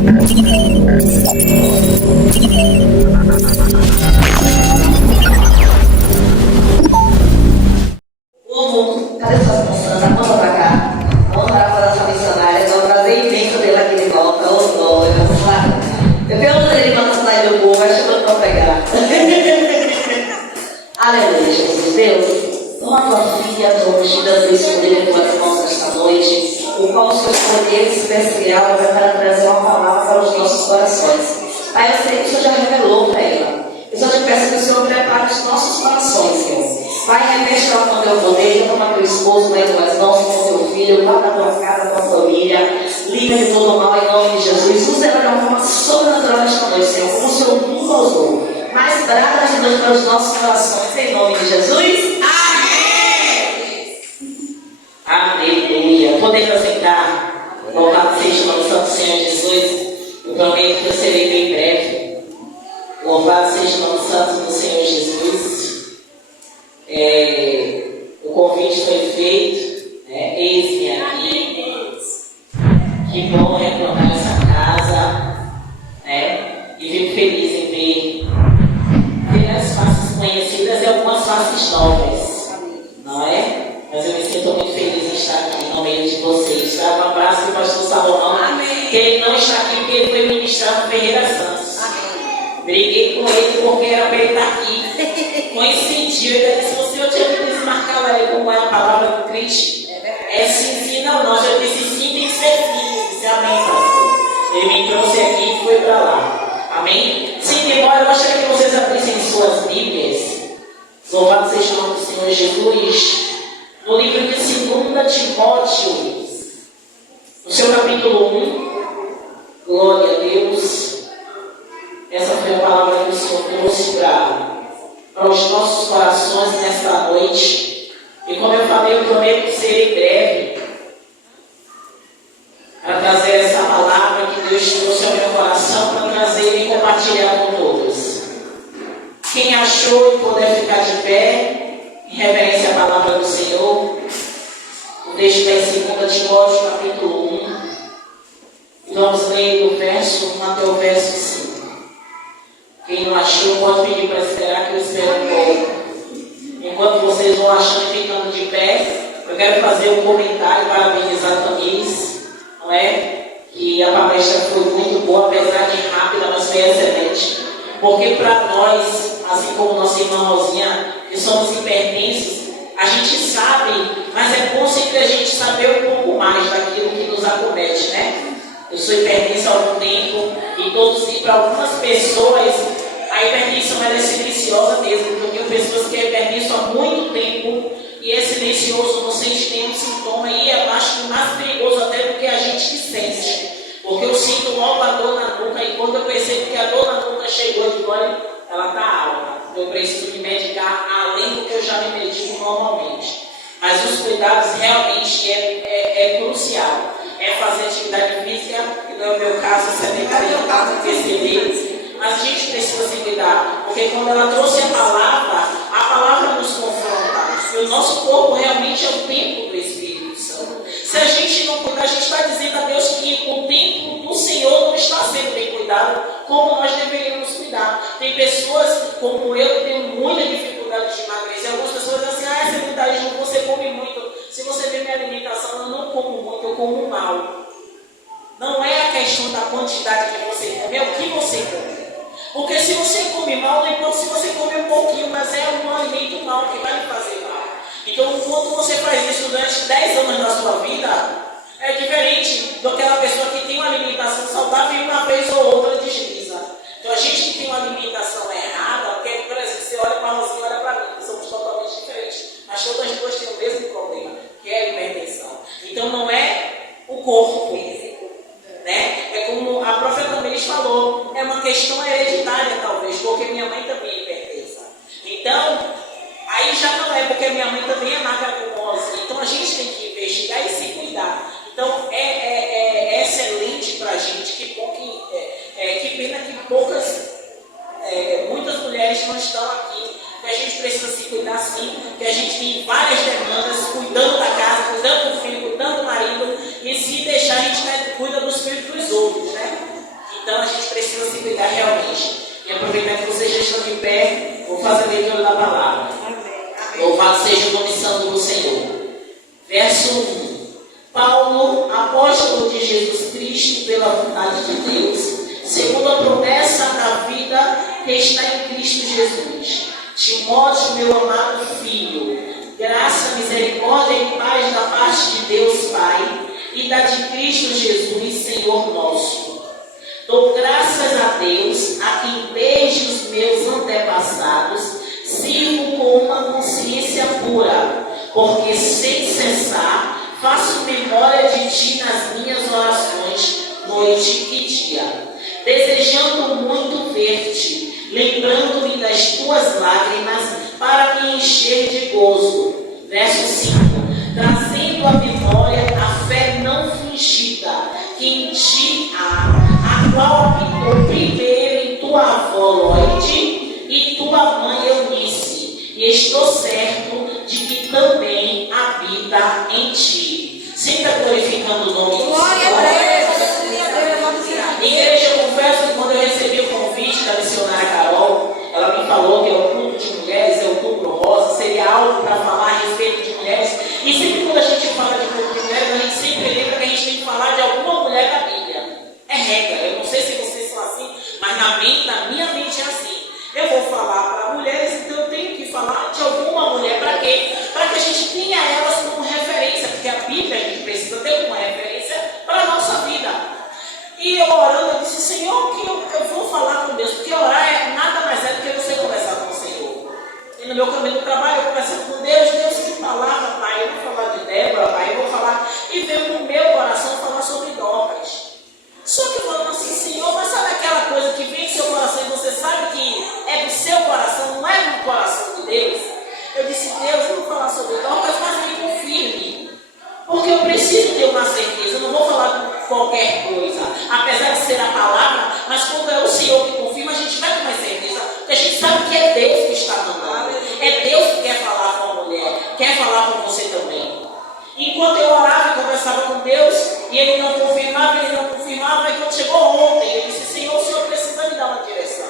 Cadê suas moças? Aponta pra cá. Vamos orar para essa missionária. Dá um prazer imenso dele aqui de volta. Ô, glória. Vamos lá. Eu pergunto ele para sair do povo, vai chamando para pregar. Aleluia, Jesus. Deus, toma a tua filha hoje, dando escolher a tua irmã esta noite, o qual o seu poder especial vai para trazer uma palavra para os nossos corações. Pai, eu sei que o Senhor já revelou para ela. Eu só te peço que o Senhor prepare os nossos corações, Senhor. Pai, reveste ela com o teu poder, toma teu esposo nas tuas mãos, com teu filho, guarda a tua casa, a tua família, livra de todo mal em nome de Jesus. Usa ela de uma forma sobrenatural esta noite, Senhor, como o Senhor nunca usou. Mais brada de noite para os nossos corações, em nome de Jesus. Amém! Aleluia! Podemos sentar. Louvado seja o nome do Santo Senhor Jesus. Eu prometo que eu serei bem breve. Louvado seja o nome santo do Senhor Jesus. O convite foi feito, eis-me aqui. Que bom retornar essa casa, e fico feliz em ver as faces conhecidas e algumas faces novas, não é? Mas eu me sinto muito feliz em estar aqui no meio de vocês. Tá? Um abraço para o pastor Salomão, que ele não está aqui porque ele foi ministrar no Ferreira Santos. Briguei com ele porque era para ele estar aqui. Coincidiu, ele disse: você, eu tinha que desmarcar lá como é a palavra do Cristo. É sim, não, não. Eu disse sim, tem que ser sim. Eu disse amém, pastor. Ele me trouxe aqui e foi para lá. Amém? Sim, embora eu gostaria que vocês abrissem suas Bíblias. Louvado seja o nome do Senhor Jesus. No livro de 2 Timóteo, no seu capítulo 1. Glória a Deus. Essa foi a palavra que o Senhor trouxe para os nossos corações nesta noite. E como eu falei, eu prometo que serei breve para trazer essa palavra que Deus trouxe ao meu coração para trazer e compartilhar com todos. Quem achou e puder ficar de pé, em reverência à palavra do Senhor, o texto está em 2 Timóteo, capítulo 1. E vamos ler do verso 1 até o verso 5. Quem não achou pode pedir para esperar que eu espero um pouco. Enquanto vocês vão achando e ficando de pé, eu quero fazer um comentário para parabenizar a Tamires, não é? Que a palestra foi muito boa, apesar de rápida, mas foi excelente. Porque para nós, assim como nossa irmã Rosinha, que somos hipertensos, a gente sabe, mas é bom sempre a gente saber um pouco mais daquilo que nos acomete, né? Eu sou hipertenso há algum tempo e todos e para algumas pessoas a hipertensão é silenciosa mesmo, porque eu tenho pessoas que é hipertenso há muito tempo e é silencioso, não sente nenhum sintoma e eu acho mais perigoso até do que a gente que sente, porque eu sinto logo a dor na nuca e quando eu percebo que a dor na nuca chegou de olho, ela está alta. Eu preciso me medicar além do que eu já me medico normalmente. Mas os cuidados realmente é crucial. É fazer atividade física, que não é o meu caso, sedentarismo, perceber. Mas a gente precisa se cuidar, porque quando ela trouxe a palavra nos confronta. E o nosso corpo realmente é o templo do Espírito Santo. Se a gente não cuidar, a gente está dizendo a Deus que o templo do Senhor não está sendo bem cuidado, como nós deveríamos cuidar. Tem pessoas como eu que tenho muita dificuldade de emagrecer. Algumas pessoas dizem assim: ah, sedentarismo, você come muito. Se você ver minha alimentação, eu não como muito, eu como mal. Não é a questão da quantidade que você come, é o que você come. Porque se você come mal, não importa se você come um pouquinho, mas é um alimento mal que vai lhe fazer mal. Então, quando você faz isso durante 10 anos da sua vida, é diferente do que aquela pessoa que tem uma alimentação saudável e uma vez ou outra desliza. Então, a gente que tem uma alimentação errada, porque, por exemplo, você olha para a Rosinha e olha para mim, que somos totalmente diferentes. Mas todas as duas têm o mesmo problema, que é a hipertensão. Então, não é o corpo físico, né? É como a profeta Tamires falou, é uma questão hereditária, talvez, porque minha mãe também é hipertensa. Então, aí já não é, porque minha mãe também é magra como Rosinha. Então, a gente tem que investigar e se cuidar. Então, é excelente para a gente, que pena que muitas mulheres não estão aqui, que a gente precisa se cuidar sim, que a gente tem várias demandas, cuidando da casa, cuidando do filho, cuidando do marido, e se deixar a gente cuida dos filhos dos outros, né? já estão de pé, vou fazer a leitura da palavra. Louvado seja o nome santo do Senhor. Verso 1. Paulo, apóstolo de Jesus Cristo, pela vontade de Deus, segundo a promessa da vida que está em Cristo Jesus. Timóteo, meu amado filho, graça, misericórdia e paz da parte de Deus Pai e da de Cristo Jesus, Senhor nosso. Dou graças a Deus, a quem desde os meus antepassados sirvo com uma consciência pura, porque sem cessar faço memória de ti nas minhas orações, noite e dia, desejando muito ver-te, lembrando-me das tuas lágrimas, para me encher de gozo. Verso 5. Trazendo à memória a fé não fingida, que em ti há, a qual habitou primeiro em tua avó Loide e tua mãe Eunice, e estou certo de que também habita em ti. Sempre glorificando o nome do Senhor. Glória a Deus. Igreja, eu confesso que quando eu recebi o convite da missionária Carol, ela me falou que é o culto de mulheres, é o culto rosa, seria algo para falar a respeito de mulheres. E sempre quando a gente fala de culto de mulheres, a gente sempre lembra que a gente tem que falar de alguma mulher da Bíblia. É regra, eu não sei se vocês são assim, mas na minha mente é assim. Eu vou falar para mulheres, então eu tenho que falar de alguma mulher. Para quê? Para que a gente tenha elas como referência, porque a Bíblia a gente precisa ter como referência para a nossa vida. E eu orando, eu disse, Senhor, que eu vou falar com Deus, porque orar nada mais é do que você conversar com o Senhor. E no meu caminho do trabalho, eu conversando com Deus, que palavra, Pai, eu vou falar de Débora, Pai, eu vou falar, e veio no meu coração falar sobre Dorcas. Só que eu falo assim, Senhor, mas sabe aquela coisa que vem do seu coração e você sabe que é do seu coração, não é do coração de Deus? Eu disse, Deus, eu vou falar sobre Dorcas, mas me confirme. Porque eu preciso ter uma certeza, eu não vou falar de qualquer coisa. Apesar de ser a palavra, mas quando é o Senhor que confirma, a gente vai com mais certeza. Porque a gente sabe que é Deus que está mandando. É Deus que quer falar com a mulher, quer falar com você também. Enquanto eu orava e conversava com Deus, e Ele não confirmava, e quando chegou ontem, eu disse, Senhor, o Senhor precisa me dar uma direção.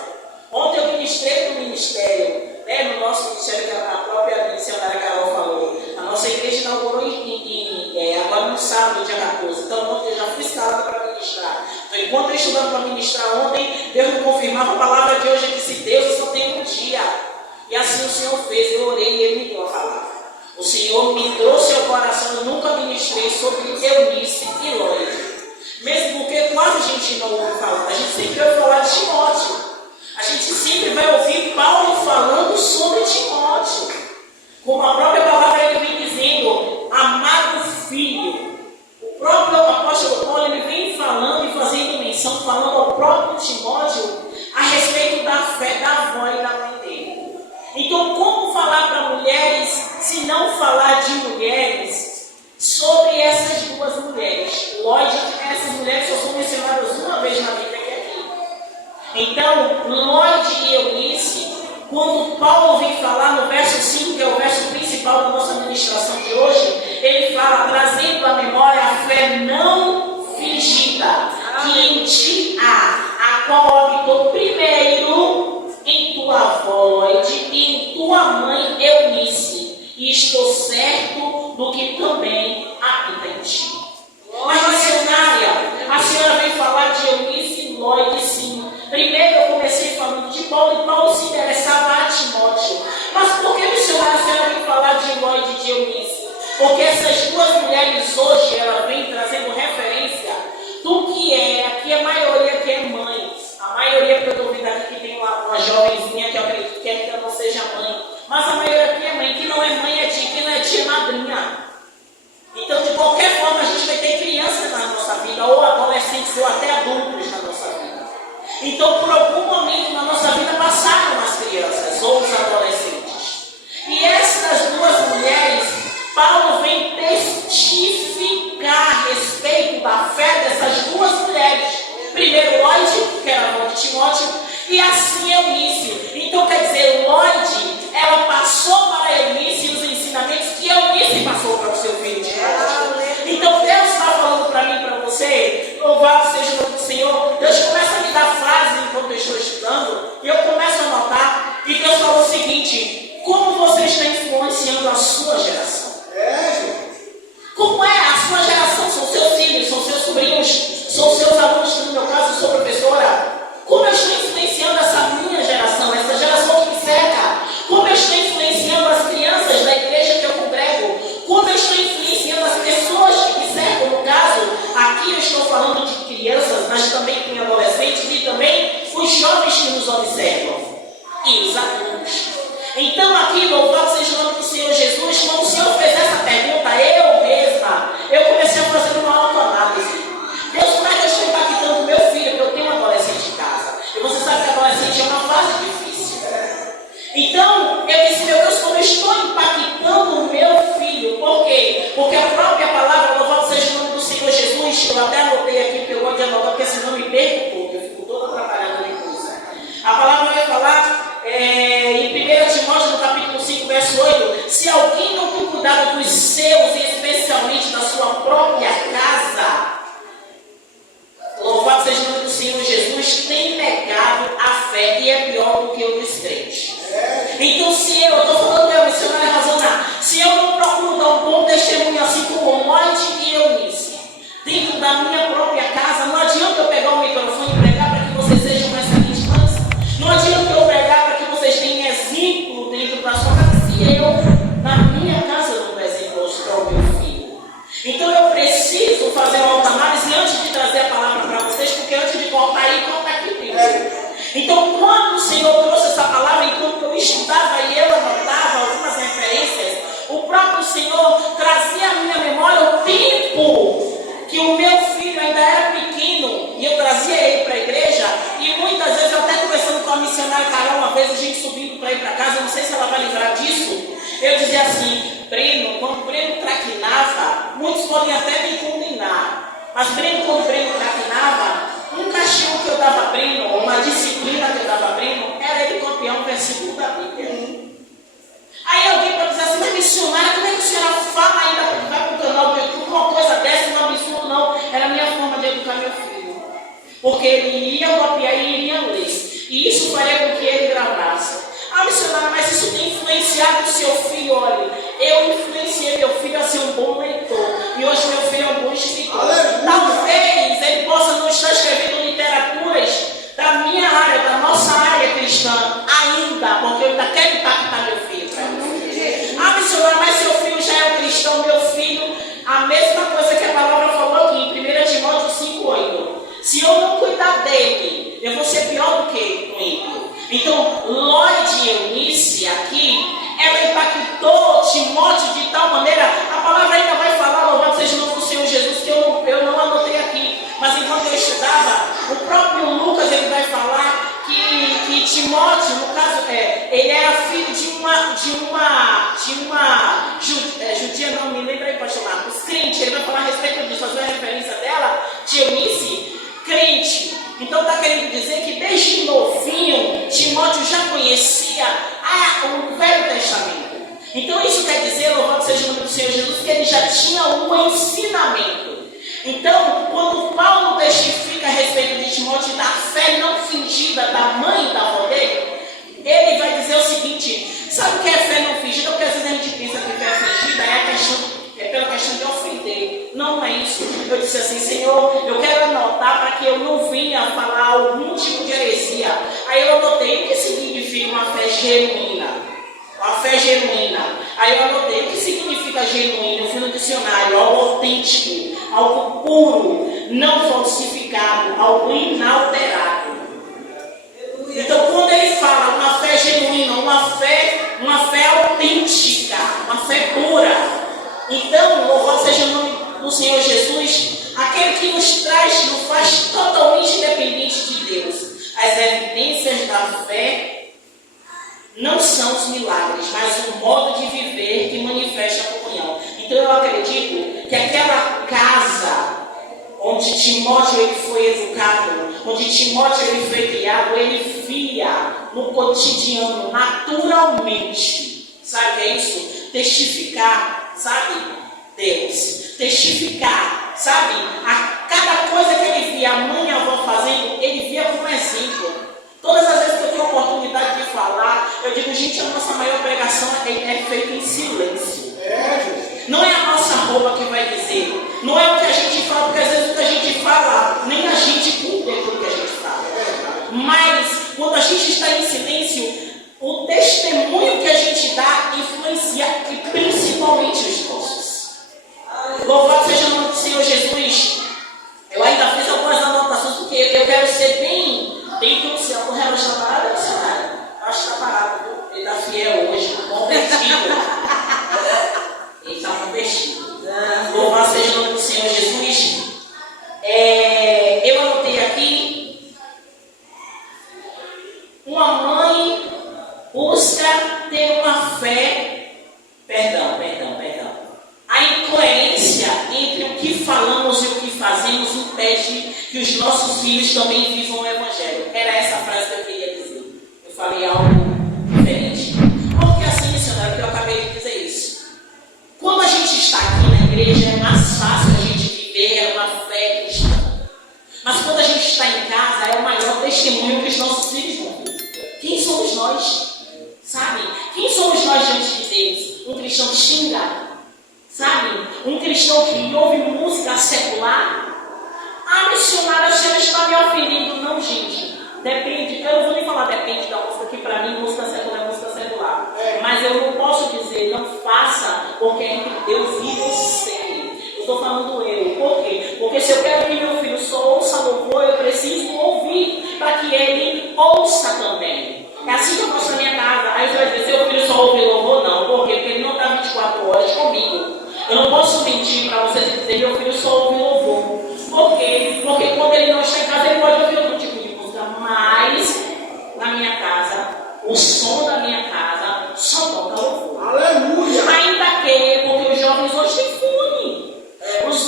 Ontem eu ministrei no ministério, no nosso ministério, que a própria missionária Carol falou. A nossa igreja inaugurou agora no sábado, dia 14. Então ontem eu já fui escalada para ministrar. Então enquanto eu estudava para ministrar ontem, Deus me confirmava a palavra de hoje. Eu disse, Deus, eu só tenho um dia. E assim o Senhor fez, eu orei e Ele me deu a palavra. O Senhor me trouxe ao coração, eu nunca ministrei sobre Eunice e Loide. Mesmo porque quase a gente não ouve falar, a gente sempre ouve falar de Timóteo. A gente sempre vai ouvir Paulo falando sobre Timóteo. Como a própria palavra ele vem dizendo, amado filho. O próprio apóstolo Paulo ele vem falando e fazendo menção, falando ao próprio Timóteo a respeito da fé da avó e da mãe dele. Então, como falar para mulheres, se não falar de mulheres, sobre essas duas mulheres? Lógico que essas mulheres só são mencionadas uma vez na Bíblia que é aqui. Então, Loide e Eunice, quando Paulo vem falar no verso 5, que é o verso principal da nossa ministração de hoje, ele fala, trazendo à memória a fé não fingida, que em ti há, a qual habitou primeiro em tua avó Loide e em tua mãe Eunice, e estou certo do que também habita em ti. Mas missionária, a senhora veio falar de Eunice e Loide, sim. Primeiro eu comecei falando de Paulo, e Paulo se interessava a Timóteo. Mas por que, missionária, a senhora veio falar de Loide e de Eunice? Porque essas duas mulheres hoje, ela vem trazendo referência do que aqui a maioria que é mãe. A maioria, porque eu estou vendo aqui que tem uma jovenzinha que eu acredito que ainda não seja mãe. Mas a maioria aqui é mãe, que não é mãe é tia, que não é tia, é madrinha. Então, de qualquer forma, a gente vai ter crianças na nossa vida, ou adolescentes, ou até adultos na nossa vida. Então, por algum momento na nossa vida passaram as crianças ou os adolescentes. E essas duas mulheres, Paulo vem testificar a respeito da fé dessas duas mulheres. Primeiro Loide, que era a avó de Timóteo, e assim Eunice. Então, quer dizer, Loide, ela passou para Eunice os ensinamentos que Eunice passou para o seu filho Timóteo. Então, Deus está falando para mim e para você, louvado seja o nome do Senhor. Deus começa a me dar frases enquanto eu estou estudando, e eu começo a notar falando de crianças, mas também tem adolescentes e também os jovens que nos observam. E os adultos. Então aqui, louvado seja o nome do Senhor Jesus, quando o Senhor fez essa pergunta, eu mesma, eu comecei a fazer uma autoanálise. Deus, como é que eu estou impactando o meu filho, porque eu tenho um adolescente em casa. E você sabe que adolescente é uma fase difícil. Então, eu disse, meu Deus, como eu estou impactando o meu filho. Por quê? Porque a própria palavra, louvado seja o nome do Senhor Jesus, eu até anotei aqui, porque eu gosto de anotar, porque senão me perco pouco, eu fico toda atrapalhada depois. A palavra vai falar em 1 Timóteo, no capítulo 5, verso 8, se alguém não tem cuidado dos seus, e especialmente da sua própria casa, louvado seja o nome do Senhor Jesus, tem negado a fé e é pior do que o dos crentes. Então, se eu estou falando, eu missionário razonar, se eu não procuro dar um bom testemunho, assim como o Lloyd e Eunice, dentro da minha própria casa, não adianta eu pegar o microfone e pregar para que vocês sejam mais cristãos. Não adianta eu pregar para que vocês tenham exemplo dentro da sua casa, se eu, na minha casa, não dou exemplo para o meu filho. Então, eu preciso fazer uma autoanálise antes de trazer a palavra para vocês, porque antes de cortar aí, corta aqui primeiro. Então, quando o Senhor trouxe essa palavra, enquanto eu estudava e eu anotava algumas referências, o próprio Senhor trazia à minha memória o tempo que o meu filho ainda era pequeno e eu trazia ele para a igreja. E muitas vezes, eu até conversando com a missionária Carol, uma vez a gente subindo para ir para casa, eu não sei se ela vai lembrar disso, eu dizia assim, Breno, quando o Breno traquinava, muitos podem até me condenar, mas Breno, quando o Breno traquinava, um castigo que eu dava a Breno, uma disciplina que eu dava a Breno, era ele copiar um versículo da Bíblia. Aí alguém pode dizer assim, mas missionária, como é que a senhora fala ainda, vai para o canal do YouTube, uma coisa dessa, não é absurdo não, era a minha forma de educar meu filho. Porque ele ia copiar e iria ler. E isso faria com que ele gravasse. Ah, missionária, mas isso tem influenciado o seu filho, olha, eu influenciei meu filho a ser um bom leitor. E hoje meu filho é um bom escritor. Talvez ele possa não estar escrevendo literaturas da minha área, da nossa área cristã, ainda, porque eu ainda quero impactar meu filho. Ah, missionária, mas seu filho já é um cristão, meu filho, a mesma coisa que a palavra falou aqui, em 1 Timóteo 5,8. Se eu não cuidar dele, eu vou ser pior do que um ímpio. Então, Lloyd e Eunice aqui, ela impactou Timóteo de tal maneira, a palavra ainda vai falar, louvado seja o nome do Senhor Jesus, que eu não anotei aqui, mas enquanto eu estudava, o próprio Lucas ele vai falar que Timóteo, no caso, ele era filho de uma judia, não me lembra aí, pastor Marcos, crente, ele vai falar a respeito disso, fazer a referência dela, de Eunice, crente. Então está querendo dizer que desde novinho Timóteo já conhecia o Velho Testamento. Então isso quer dizer, louvado seja o nome do Senhor Jesus, que ele já tinha um ensinamento. Então, quando Paulo testifica a respeito de Timóteo da fé não fingida da mãe e da avó dele, ele vai dizer o seguinte, sabe o que é fé não fingida? Porque às vezes a gente pensa que fé fingida é pela questão de ofender. Não é isso. Eu disse assim, Senhor, eu quero anotar para que eu não venha falar algum tipo de heresia. Aí eu anotei o que significa uma fé genuína. Uma fé genuína. Aí eu anotei o que significa genuíno. Eu fui no dicionário, algo autêntico, algo puro, não falsificado, algo inalterado. Então quando ele fala uma fé genuína, uma fé autêntica, uma fé pura, então, louvado seja o nome do Senhor Jesus, aquele que nos traz, nos faz totalmente dependentes de Deus. As evidências da fé não são os milagres, mas o modo de viver que manifesta a comunhão. Então eu acredito que aquela casa onde Timóteo ele foi educado, onde Timóteo ele foi criado, ele via no cotidiano, naturalmente, sabe o que é isso? Testificar, sabe? Deus, testificar, sabe? A cada coisa que ele via a mãe e a avó fazendo, ele via como exemplo. Todas as vezes que eu tenho a oportunidade de falar, eu digo, gente, a nossa maior pregação é feita em silêncio. Não é a nossa roupa que vai dizer, não é o que a gente fala, porque às vezes o que a gente fala, nem a gente cumpre aquilo que a gente fala. Mas, quando a gente está em silêncio, o testemunho que a gente dá influencia, e principalmente os nossos. Louvado seja o nome do Senhor Jesus. Eu ainda fiz ser bem crucial. O relógio está parado, missionário? Acho que está parado, viu? Ele está fiel hoje, convertido. Ele está convertido. Louvado seja o nome do Senhor Jesus. Eu anotei aqui: uma mãe busca ter uma fé. Perdão. A incoerência entre o que falamos e o que fazemos impede que os nossos filhos também vivam o Evangelho. Era essa frase que eu queria dizer. Eu falei algo diferente. Porque assim, missionário, que eu acabei de dizer isso. Quando a gente está aqui na igreja, é mais fácil a gente viver uma fé cristã. Mas quando a gente está em casa, é o maior testemunho que os nossos filhos vão ver. Quem somos nós? Sabe? Quem somos nós diante de Deus? Um cristão que xinga? Sabe? Um cristão que ouve música secular? Ah, missionária, a senhora está me ofendendo. Não, gente. Depende. Eu não vou nem falar depende da música, que para mim música secular é música secular. Mas eu não posso dizer, não faça, porque é entre Deus e você. Eu estou falando eu. Por quê? Porque se eu quero que meu filho só ouça louvor, eu preciso ouvir para que ele ouça também. É assim que eu faço na minha casa. Aí você vai dizer, seu filho só ouve louvor? Não. Por quê? Porque ele não está 24 horas comigo. Eu não posso mentir para vocês e dizer, meu filho só ouve louvor. Por quê? Porque quando ele não está em casa, ele pode ouvir outro tipo de música. Mas, na minha casa, o som da minha casa só toca louvor. Aleluia! Ainda que, porque os jovens hoje têm fone. Os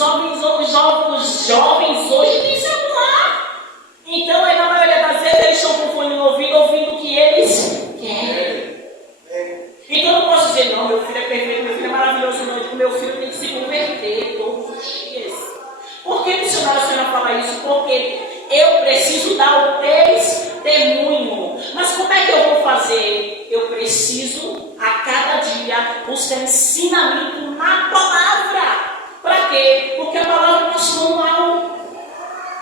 jovens hoje têm celular. Então, aí, na maioria das vezes, eles estão com o fone no ouvido, ouvindo o que eles querem. Então, eu não posso dizer, não, meu filho é perfeito, meu filho é maravilhoso. Não, eu digo, meu filho tem que se converter todos os dias. Por que, missionária, a senhora fala isso? Porque eu preciso dar o testemunho. Mas como é que eu vou fazer? Eu preciso, a cada dia, buscar ensinamento na palavra. Para quê? Porque a palavra é nosso manual.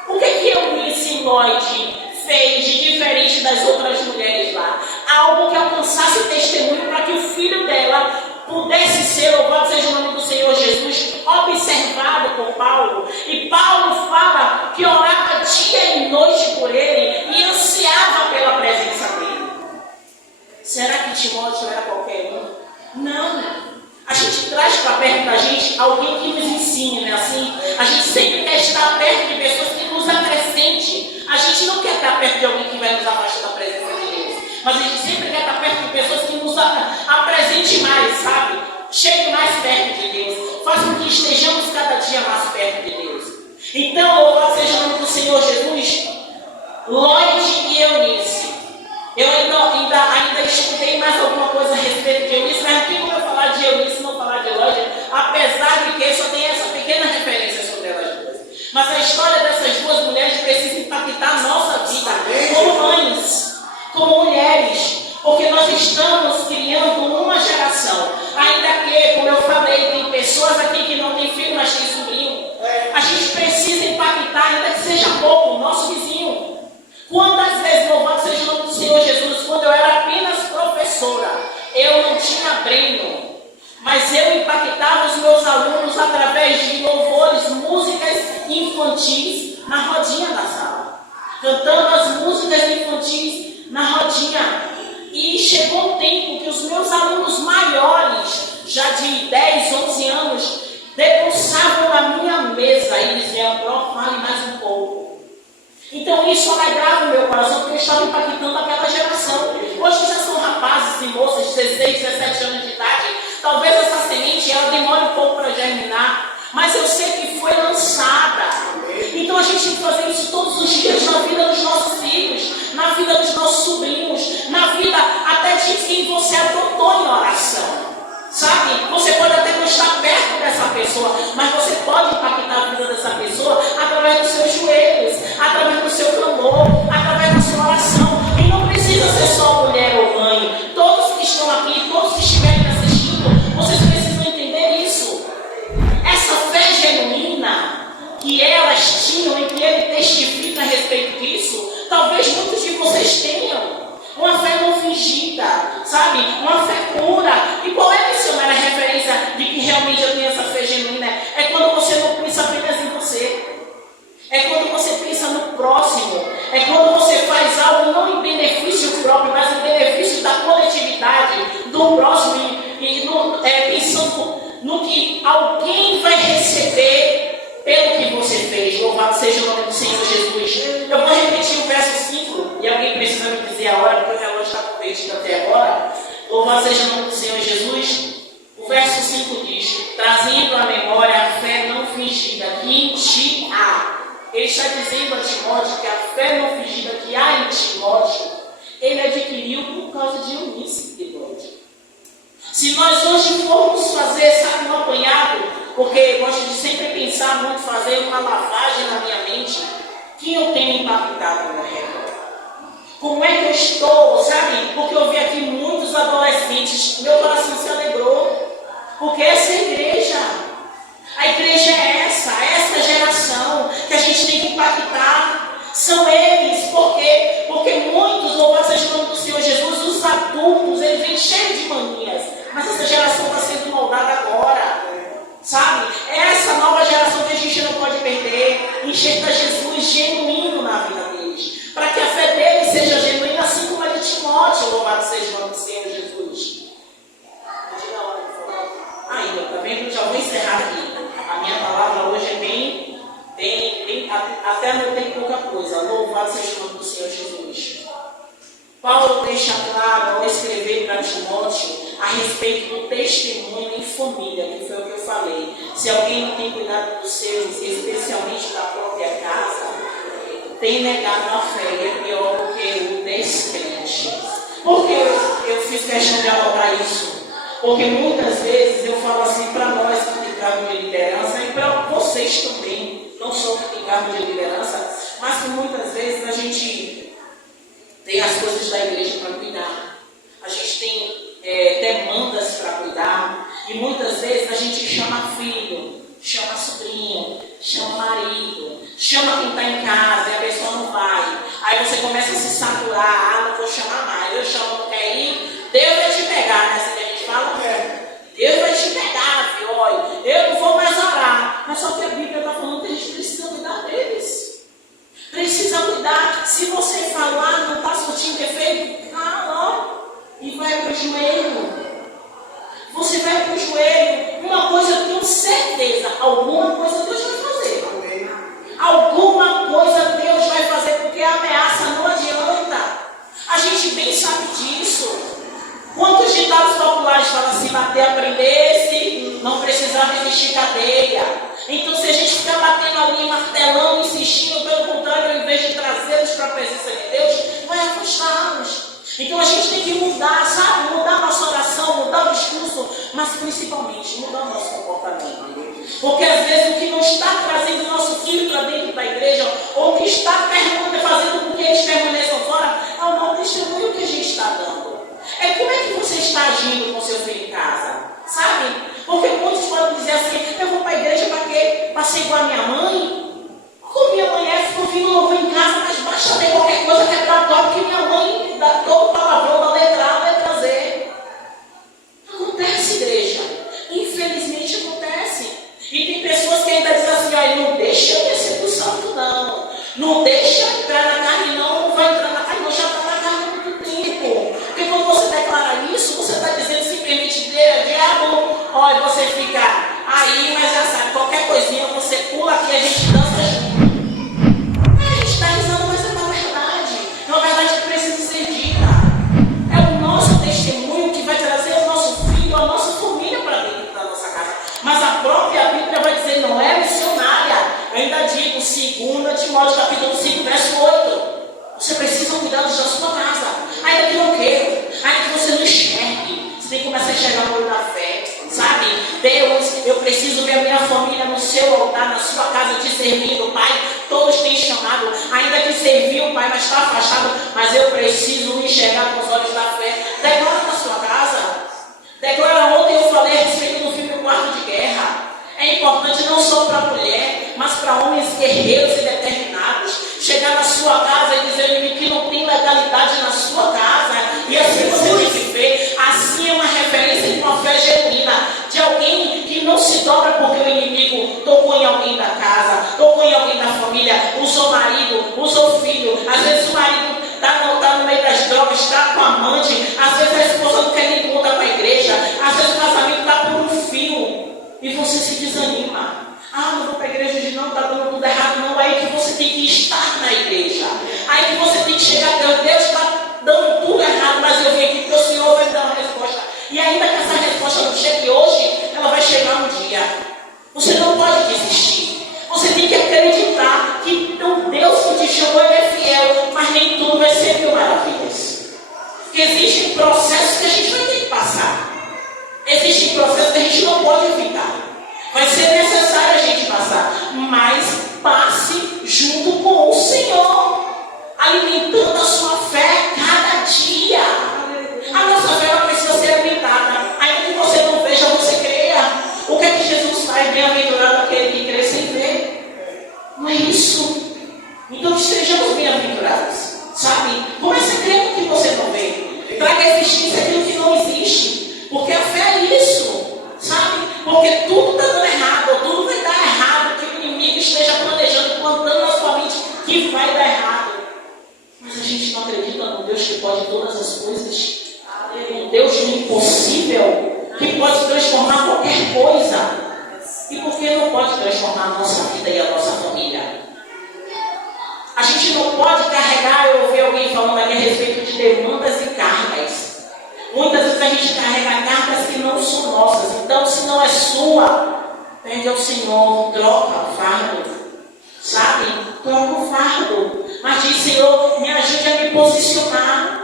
O que Eunice Lloyd fez de diferente das outras mulheres lá? Algo que alcançasse testemunho para que o filho dela pudesse ser, louvado seja o nome do Senhor Jesus, observado por Paulo. E Paulo fala que orava dia e noite por ele e ansiava pela presença dele. Será que Timóteo era qualquer um? Não. A gente traz para perto da gente alguém que nos ensine, não é assim? A gente sempre quer estar perto de pessoas que nos acrescentem. A gente não quer estar perto de alguém que vai nos afastar da presença de Deus. Mas a gente sempre quer estar perto de pessoas que nos apresentem mais, sabe? Chegue mais perto de Deus. Faz com que estejamos cada dia mais perto de Deus. Então, louvado seja o nome do Senhor Jesus. Lloyd e Eunice. Eu ainda escutei mais alguma coisa a respeito de Eunice, mas aqui como eu falar de Eunice, não falar de Lloyd, apesar de que eu só tenho essa pequena referência sobre elas duas. Mas a história dessas duas mulheres precisa impactar a nossa vida como mães, como mulheres, porque nós estamos criando uma geração, ainda que, como eu falei, tem pessoas aqui que não têm filho, mas têm sobrinho. A gente precisa impactar, ainda que seja pouco, o nosso vizinho. Quantas vezes, louvado seja o nome do Senhor Jesus, quando eu era apenas professora, eu não tinha Breno, mas eu impactava os meus alunos através de louvores, músicas infantis na rodinha da sala, cantando as músicas infantis na rodinha. E chegou um tempo que os meus alunos maiores, já de 10, 11 anos, debruçavam na minha mesa e diziam, fale mais um pouco. Então isso alegrava o meu coração, porque eu estava impactando aquela geração. Hoje já são rapazes e moças de 16, 17 anos de idade. Talvez essa semente ela demore um pouco para germinar, mas eu sei que foi lançada. Então a gente tem que fazer isso todos os dias na vida dos nossos filhos, na vida dos nossos sobrinhos, na vida até de quem você adotou em oração. Sabe? Você pode até não estar perto dessa pessoa, mas você pode impactar a vida dessa pessoa através dos seus joelhos, através do seu clamor, através da sua oração. E não precisa ser só mulher ou mãe. Todos que estão aqui, todos que estiverem assistindo, vocês precisam entender isso. Essa fé genuína que elas tinham e que ele testifica a respeito disso, talvez muitos de vocês tenham. Uma fé não fingida, sabe? Uma fé pura. E qual é a referência de que realmente eu tenho essa fé genuína? É quando você não pensa apenas em você. É quando você pensa no próximo. É quando você faz algo não em benefício próprio, mas em benefício da coletividade, do próximo, pensando no que alguém vai receber pelo que você fez. Louvado seja o nome do Senhor Jesus. Eu vou repetir o verso 5, e alguém precisa me dizer a hora, porque o relógio está convertido até agora. Louvado seja o nome do Senhor Jesus. O verso 5 diz: trazendo à memória a fé não fingida que em ti há. Ele está dizendo a Timóteo que a fé não fingida que há em Timóteo, ele adquiriu por causa de Eunice e Timóteo. Se nós hoje formos fazer, sabe, um apanhado, porque eu gosto de sempre pensar muito, fazer uma lavagem na minha mente, que eu tenho impactado na minha redor. Como é que eu estou, sabe? Porque eu vi aqui muitos adolescentes, meu coração se alegrou. Porque essa é a igreja é essa geração que a gente tem que impactar. São eles, porque muitos, louvado seja o nome do Senhor Jesus, os adultos, eles vêm cheios de manias. Mas essa geração está sendo moldada agora, sabe? Essa nova geração que a gente não pode perder, enxerga Jesus genuíno na vida deles, para que a fé deles seja genuína, assim como a de Timóteo, louvado seja o nome do Senhor Jesus. Ainda, tá vendo? Já vou encerrar aqui. A minha palavra hoje é bem até não tem pouca coisa. Louvado seja o nome do Senhor Jesus. Paulo deixa claro ao escrever para Timóteo a respeito do testemunho em família, que foi o que eu falei. Se alguém não tem cuidado dos seus, especialmente da própria casa, tem negado a fé e é pior do que o descrente. Por que eu fiz questão de anotar isso? Porque muitas vezes eu falo assim para nós que tem cargo de liderança e para vocês também, não só que tem cargo de liderança, mas que muitas vezes a gente tem as coisas da igreja para cuidar, a gente tem demandas para cuidar, e muitas vezes a gente chama filho, chama sobrinho, chama marido, chama quem está em casa e a pessoa não vai. Aí você começa a se saturar, não vou chamar mais, eu chamo, não quer ir, Deus vai te pegar, né? Fala, Deus vai te pegar, filho. Olha, eu não vou mais orar. Mas só que a Bíblia está falando que a gente precisa cuidar deles. Precisa cuidar. Se você falar, não está surtindo efeito, e vai para o joelho. Você vai para o joelho. Uma coisa eu tenho certeza: alguma coisa Deus vai fazer. Alguma coisa Deus vai fazer, porque a ameaça não adianta. A gente bem sabe disso. Quantos ditados populares falam assim: bater aprendesse, não precisava existir cadeia. Então, se a gente ficar batendo ali, martelando, insistindo, pelo contrário, ao invés de trazê-los para a presença de Deus, vai afastá-los. Então, a gente tem que mudar, sabe? Mudar a nossa oração, mudar o discurso, mas principalmente mudar o nosso comportamento. Porque às vezes o que não está trazendo o nosso filho para dentro da igreja, ou o que está fazendo com que eles permaneçam fora, é o mau testemunho que a gente está dando. É como é que você está agindo com seu filho em casa, sabe? Porque muitos podem dizer assim: eu vou para a igreja para quê? Para ser igual a minha mãe? Como minha mãe é, fica ouvindo louvor em casa, mas basta ver qualquer coisa que é para top, que minha mãe dá todo palavrão da letra A, letra Z. Acontece, igreja. Infelizmente acontece. E tem pessoas que ainda dizem assim: olha, não deixa eu descer para o santo, não. Não deixa entrar na carne, não vai entrar na carne, não, já está na carne há muito tempo. Porque quando você declara isso, você está dizendo simplesmente: diabo, olha, você fica aí, mas já sabe, qualquer coisinha você pula aqui, a gente dança junto. A gente está risando, mas é uma verdade que precisa ser dita. É o nosso testemunho que vai trazer o nosso filho, a nossa família para dentro da nossa casa. Mas a própria Bíblia vai dizer: não é missionária. Eu ainda digo, 2 Timóteo capítulo 5, verso 8. Você precisa cuidar da sua casa. Ainda que não queira, ainda que você não enxergue, você tem que começar a enxergar o olho da fé, sabe? Deus, eu preciso ver a minha família no seu altar, na sua casa, te servindo, Pai. Todos têm chamado, ainda que serviu, Pai, mas está afastado. Mas eu preciso enxergar com os olhos da fé. Declara na sua casa. Declara. Ontem eu falei a respeito do filme Quarto de Guerra. É importante não só para a mulher, mas para homens guerreiros e determinados. Chegar na sua casa e dizer que não tem legalidade na sua casa. E assim você tem que ver. Assim é uma referência de uma fé genuína. De alguém que não se dobra porque o inimigo tocou em alguém da casa, tocou em alguém da família, usou marido, usou filho. Às Mas nem tudo vai ser mil maravilhas. Porque existem processos que a gente vai ter que passar. Existem processos que a gente não pode evitar. Vai ser necessário a gente passar. Mas passe junto com o Senhor, alimentando a sua fé cada dia. A nossa fé ela precisa ser alimentada. Ainda que você não veja, você creia. O que é que Jesus faz? Bem-aventurado aquele que crê sem ver. Não é isso? Então sejamos bem-aventurados. Sabe? Comece a crer no que você não vê. Traga a existência aquilo que não existe. Porque a fé é isso. Sabe? Porque tudo está dando errado. Tudo vai dar errado. Que o inimigo esteja planejando, plantando na sua mente que vai dar errado. Mas a gente não acredita no Deus que pode todas as coisas. Um Deus do impossível, que pode transformar qualquer coisa. E por que não pode transformar a nossa vida e a nossa família? A gente não pode carregar. Eu ouvi alguém falando aqui a respeito de demandas e cargas. Muitas vezes a gente carrega cargas que não são nossas. Então, se não é sua, pede ao Senhor, troca o fardo. Sabe? Troca o fardo. Mas diz: Senhor, me ajude a me posicionar.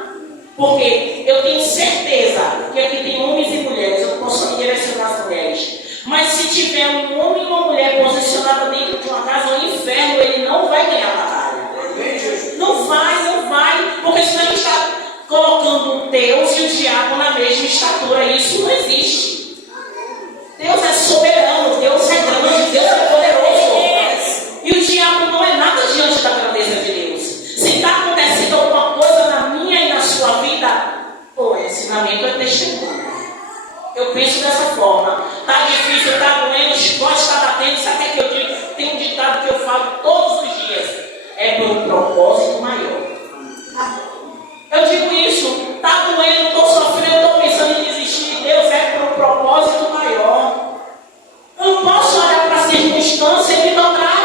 Porque eu tenho certeza que aqui tem homens e mulheres. Eu não posso me direcionar as mulheres. Mas se tiver um homem e uma mulher posicionada dentro de uma casa, o inferno, ele não vai ganhar a batalha. Não vai. Porque senão a gente está colocando Deus e o diabo na mesma estatura. Isso não existe. Deus é soberano, Deus é grande, Deus é poderoso. E o diabo não é nada diante da grandeza de Deus. Se está acontecendo alguma coisa na minha e na sua vida, ensinamento é testemunho. Eu penso dessa forma. Está difícil, está doendo, o chicote está batendo. Sabe o que eu digo? Tem um ditado que eu falo todos os dias. É por um propósito maior. Eu digo isso. Está doendo, estou sofrendo, estou pensando em desistir. Deus é por um propósito maior. Eu não posso olhar para a circunstância e me dobrar.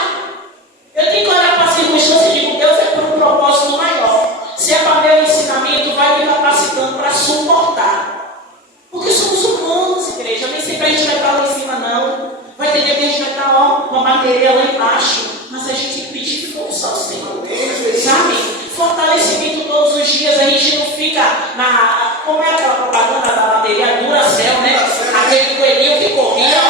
Eu tenho que olhar para a circunstância e digo: Deus é por um propósito maior. Se é para meu ensinamento, vai me capacitando para suportar. Porque somos humanos, igreja. Nem sempre a gente vai estar lá em cima, não. Vai ter dia que a gente vai estar com a bateria lá embaixo. Mas a gente tem que pedir força ao Senhor. Sabe? Fortalecimento todos os dias. A gente não fica na... Como é aquela propaganda da bateria Duracell, né? Aquele coelhinho que corria,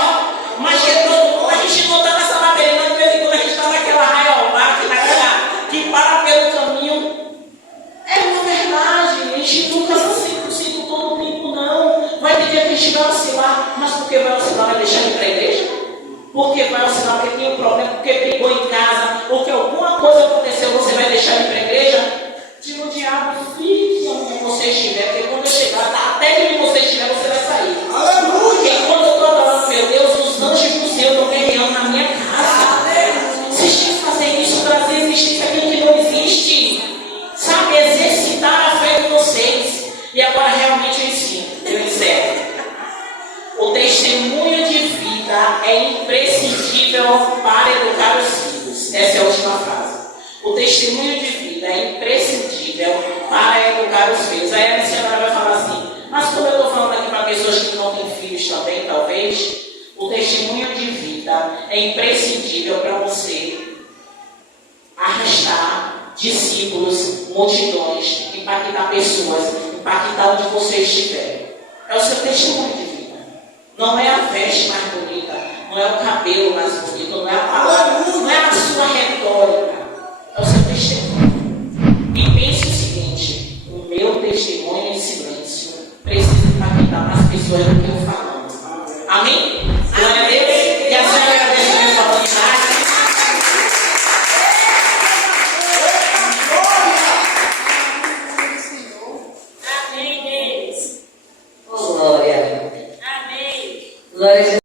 mas que todo mundo. A gente não está nessa bateria, não. De vez em quando a gente está naquela raio-albaque, naquela que para pelo caminho. É uma verdade. A gente nunca está 100% todo o tempo, não. Vai ter dia que a gente vai oscilar. Mas por que vai oscilar? Vai deixar de ir para a igreja? Porque vai oscilar, porque tem um problema, porque pegou em casa, ou que alguma coisa aconteceu, você vai deixar de ir para a igreja? Diga o diabo: fique onde você estiver, porque quando eu chegar, até que onde você estiver, você vai sair. Aleluia! Porque quando eu estou adorando meu Deus, os anjos do céu estão guerreando na minha casa. Vocês têm que fazer isso, trazer existência aquilo que não existe. Sabe, exercitar a fé de vocês. E agora realmente eu ensino, eu encerro. O testemunho de vida é imprescindível para educar os filhos. Essa é a última frase. O testemunho de vida é imprescindível para educar os filhos. Aí a missionária vai falar assim: mas como eu estou falando aqui para pessoas que não têm filhos também, talvez, o testemunho de vida é imprescindível para você arrastar discípulos, multidões, impactar pessoas, impactar onde você estiver. É o seu testemunho de vida. Não é a veste mais bonita, não é o cabelo mais bonito, não é a palavra, não é a sua retórica, é o seu testemunho. E pense o seguinte: o meu testemunho em silêncio precisa impactar mais pessoas do que eu falando. Amém? Glória a Deus. E a senhora agradece a minha oportunidade. Amém, Deus. Glória. Amém. Glória a Deus.